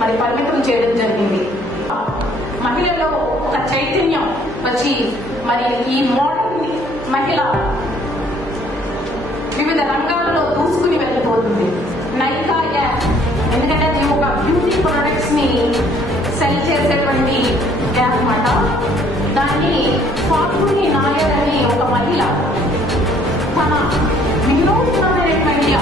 మరి పరిమితం చేయడం జరిగింది. మహిళల్లో ఒక చైతన్యం వచ్చి మరి ఈ మోడర్న్ మహిళ వివిధ రంగాల్లో దూసుకుని వెళ్ళిపోతుంది. నైకా యాప్, ఎందుకంటే అది ఒక బ్యూటీ ప్రొడక్ట్స్ ని సెల్ చేసేటువంటి యాప్ అన్నమాట. దాన్ని ఫాల్గుని నాయర్ అనే ఒక మహిళ తన వినూత్నమైనటువంటి